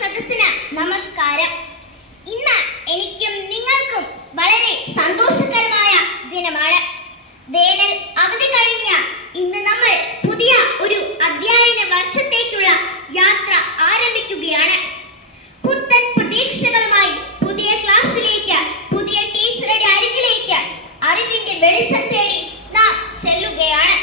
സദസ്സിന് നമസ്കാരം. ഇന്ന് എനിക്കും നിങ്ങൾക്കും വളരെ സന്തോഷകരമായ ദിനമാണ്. വേനൽ അവധി കഴിഞ്ഞ ഇന്ന് നമ്മൾ പുതിയ ഒരു അധ്യയന വർഷത്തേക്കുള്ള യാത്ര ആരംഭിക്കുകയാണ്. പുത്തൻ പ്രതീക്ഷകളുമായി പുതിയ ക്ലാസ്സിലേക്ക്, പുതിയ ടീച്ചറുടെ അരികിലേക്ക് അറിവിന്റെ വെളിച്ചം തേടി നാം ചെല്ലുകയാണ്.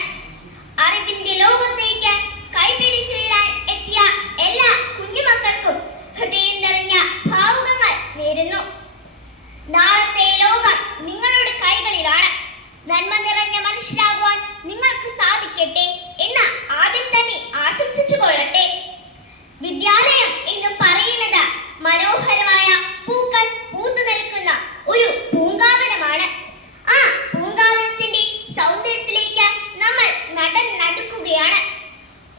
അറിവിന്റെ ലോകത്തേക്ക് കൈപിടിച്ചുയരാൻ എത്തിയ എല്ലാ കുഞ്ഞുമക്കൾക്കും ഹൃദയം നിറഞ്ഞ ഭാവുകങ്ങൾ നേരുന്നു. നാളത്തെ ലോകം നിങ്ങളുടെ കൈകളിലാണ്. നന്മ നിറഞ്ഞ മനുഷ്യരാകുവാൻ നിങ്ങൾക്ക് സാധിക്കട്ടെ എന്ന് ആദ്യം തന്നെ ആശംസിച്ചു കൊള്ളട്ടെ. വിദ്യാലയം എന്ന് പറയുന്നത് മനോഹരമായ പൂക്കൾ പൂത്തു നിൽക്കുന്ന ഒരു പൂങ്കാവനമാണ്. ആ പൂങ്കാവനത്തിന്റെ സൗന്ദര്യത്തിലേക്ക് നമ്മൾ നടക്കുകയാണ്.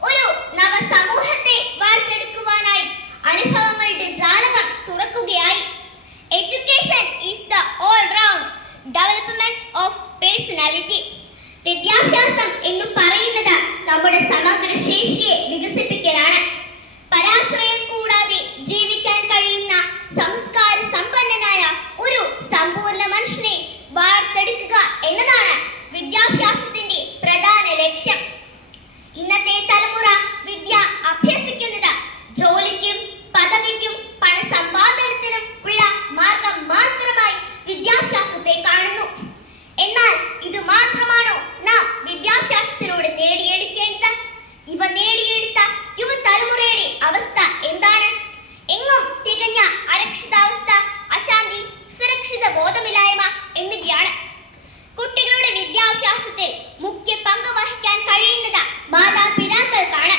ഒരു നവസമൂഹത്തെ വാർത്തെടുക്കുവാനായി അനുഭവങ്ങളുടെ ജാലകം തുറക്കുകയായി. Education is the all round development of personality. വിദ്യാഭ്യാസം എന്ന് പറയുന്നത് നമ്മുടെ സമഗ്ര ശേഷിയെ വികസിപ്പിക്കലാണ്. പരാശ്രയം കൂടാതെ ജീവിക്കാൻ കഴിയുന്ന സംസ്കാര സമ്പന്നനായ ഒരു സമ്പൂർണ്ണ മനുഷ്യനെ വാർത്തെടുക്കുക എന്നതാണ് വിദ്യാഭ്യാസത്തിന്റെ പ്രധാന ലക്ഷ്യം. ഇന്നത്തെ തലമുറ വിദ്യ അഭ്യസിക്കുന്നത് ജോലിക്കും പദവിക്കും പണസമ്പാദനത്തിനും ഉള്ള മാർഗം മാത്രമായി വിദ്യാഭ്യാസത്തെ കാണുന്നു. എന്നാൽ ഇത് മാത്രമാണോ നാം വിദ്യാഭ്യാസത്തിലൂടെ നേടിയെടുക്കേണ്ടത്? ഇവ നേടിയെടുത്ത യുവതലമുറയുടെ അവസ്ഥ എന്താണ്? എങ്ങും തികഞ്ഞ അരക്ഷിതാവസ്ഥ, അശാന്തി, സുരക്ഷിത ബോധമില്ലായ്മ എന്നിവയാണ്. കുട്ടികളുടെ വിദ്യാഭ്യാസത്തിൽ മുഖ്യ പങ്ക് വഹിക്കാൻ കഴിയുന്നത് മാതാപിതാക്കൾക്കാണ്.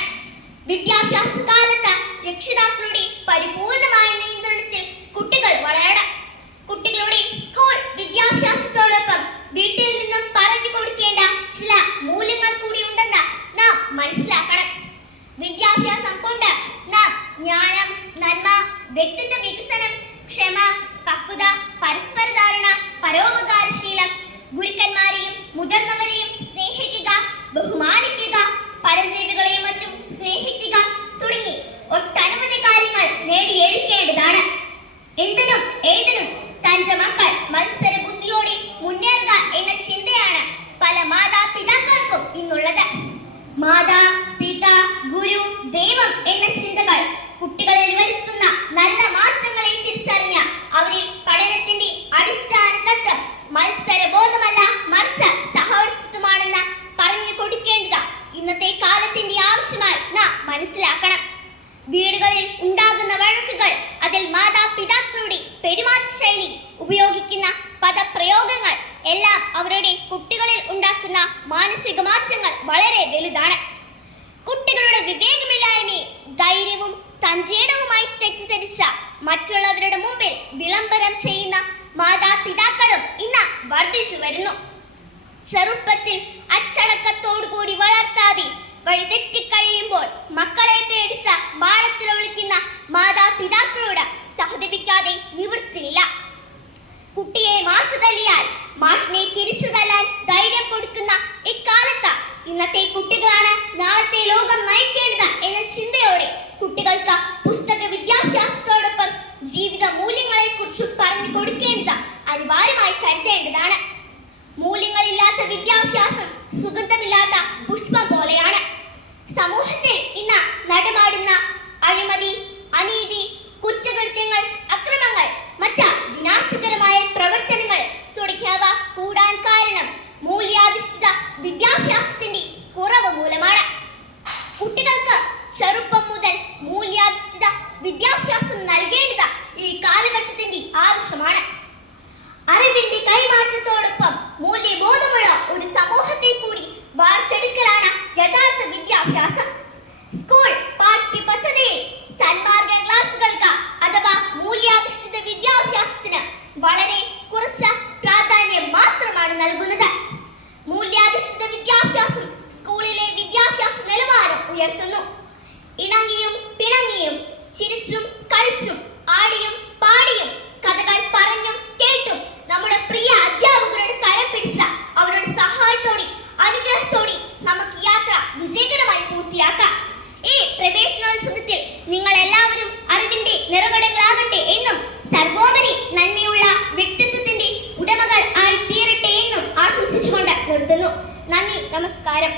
വിദ്യാഭ്യാസ കാലത്ത് രക്ഷിതാക്കളുടെ പരിപൂർണമായ നിയന്ത്രണത്തിൽ കുട്ടികൾ വളരണം. കുട്ടികളുടെ സ്കൂൾ വിദ്യാഭ്യാസത്തോടൊപ്പം വീട്ടിൽ നിന്നും പറഞ്ഞു കൊടുക്കേണ്ട ചില മൂല്യങ്ങൾ കൂടി ഉണ്ടെന്ന് നാം മനസ്സിലാക്കണം. വിദ്യാഭ്യാസം കൊണ്ട് നാം ജ്ഞാനം, നന്മ, വ്യക്തിത്വ വികസനം, ക്ഷമ, പക്വത, പരസ്പര ധാരണ, പരോപകാരശീലം, ഗുരുക്കന്മാരെയും മുതിർന്നവരെയും സ്നേഹിക്കുക, ബഹുമാനിക്കുക, പരജീവികളെയും മറ്റും സ്നേഹിക്കുക തുടങ്ങി ഒട്ടനവധി കാര്യങ്ങൾ നേടിയെടുക്കേണ്ടതാണ്. എന്തിനും ഏതിനും തന്റെ മക്കൾ മത്സര ബുദ്ധിയോടെ മുന്നേറുക എന്ന ചിന്തയാണ് പല മാതാപിതാക്കൾക്കും ഇന്നുള്ളത്. മാതാ, പിതാ, ഗുരു, ദൈവം എന്ന ചിന്തകൾ കുട്ടികളിൽ വരുത്തുന്ന നല്ല മാറ്റങ്ങളെ തിരിച്ചറിഞ്ഞ അവരിൽ പഠനത്തിന്റെ അടിസ്ഥാന തത്വം മത്സരബോധമല്ല, മറിച്ച് സഹവർത്തിത്വമാണെന്ന് പറഞ്ഞു കൊടുക്കേണ്ടത് ഇന്നത്തെ കാലത്തിന്റെ ആവശ്യമായി നാം മനസ്സിലാക്കണം. വീടുകളിൽ ഉണ്ടാകുന്ന വഴക്കുകൾ, അതിൽ മാതാപിതാക്കളുടെ പെരുമാറ്റ ശൈലി, ഉപയോഗിക്കുന്ന പദപ്രയോഗങ്ങൾ എല്ലാം അവരുടെ കുട്ടികളിൽ ഉണ്ടാക്കുന്ന മാനസിക മാറ്റങ്ങൾ വളരെ വലുതാണ്. കുട്ടികളുടെ വിവേകമില്ലായ്മയെ ധൈര്യവും തന്റേടവുമായി തെറ്റിദ്ധരിച്ച മറ്റുള്ളവരുടെ മുമ്പിൽ വിളംബരം ചെയ്യുന്ന മാതാപിതാക്കളും ഇന്ന് വർദ്ധിച്ചു വരുന്നു. ചെറുപ്പത്തിൽ അച്ചടക്കത്തോടുകൂടി വളർത്താതെ വഴിതെറ്റിക്കഴിയുമ്പോൾ മക്കളെ പേടിച്ച ബാണത്തിൽ ഒളിക്കുന്ന മാതാപിതാക്കളോട് സഹതപിക്കാതെ നിവൃത്തിയില്ല. കുട്ടിയെ മാഷ് തല്ലിയാൽ മാഷിനെ തിരിച്ചു തല്ലാൻ ധൈര്യം കൊടുക്കുന്ന ഇക്കാലത്ത് ഇന്നത്തെ കുട്ടികളാണ് നാളത്തെ ലോകം നയിക്കേണ്ടത് എന്ന ചിന്തയോടെ കുട്ടികൾക്ക് പുസ്തക വിദ്യാഭ്യാസത്തോടൊപ്പം ജീവിത മൂല്യങ്ങളെ കുറിച്ച് പറഞ്ഞു കൊടുക്കേണ്ടത് അനിവാര്യമായി കരുതേണ്ടതാണ്. മൂല്യങ്ങളില്ലാത്ത വിദ്യാഭ്യാസം സുഗന്ധമില്ലാത്ത പുഷ്പം പോലെയാണ്. സമൂഹത്തിൽ ഇന്ന് നടമാടുന്ന അഴിമതി, അനീതി, കുറ്റകൃത്യങ്ങൾ, അക്രമങ്ങൾ, മറ്റ് വിനാശകരമായ പ്രവർത്തനങ്ങൾ തുടങ്ങിയവ കൂടാൻ കാരണം മൂല്യാധിഷ്ഠിത വിദ്യാഭ്യാസത്തിന്റെ കുറവ് മൂലമാണ്. കുട്ടികൾക്ക് ചെറുപ്പം മുതൽ മൂല്യാധിഷ്ഠിത വിദ്യാഭ്യാസം നൽകേണ്ടത് ഈ കാലഘട്ടത്തിന്റെ ആവശ്യമാണ്. അറിവിന്റെ കൈമാറ്റത്തോടൊപ്പം മൂല്യബോധമുള്ള ഒരു സമൂഹത്തെ കൂടി വാർത്തെടുക്കലാണ് യഥാർത്ഥ വിദ്യാഭ്യാസം. സ്കൂൾ പാഠ്യപദ്ധതിയിൽ സന്മാർഗ ക്ലാസുകൾക്ക് അഥവാ മൂല്യാധിഷ്ഠിത വിദ്യാഭ്യാസത്തിന് വളരെ കുറച്ച് പ്രാധാന്യം മാത്രമാണ് നൽകുന്നത്. മൂല്യാധിഷ്ഠിത വിദ്യാഭ്യാസം സ്കൂളിലെ വിദ്യാഭ്യാസ നിലവാരം ഉയർത്തുന്നു. ഇണങ്ങിയും പിണങ്ങിയും ചിരിച്ചും കളിച്ചും നന്ദി, നമസ്കാരം.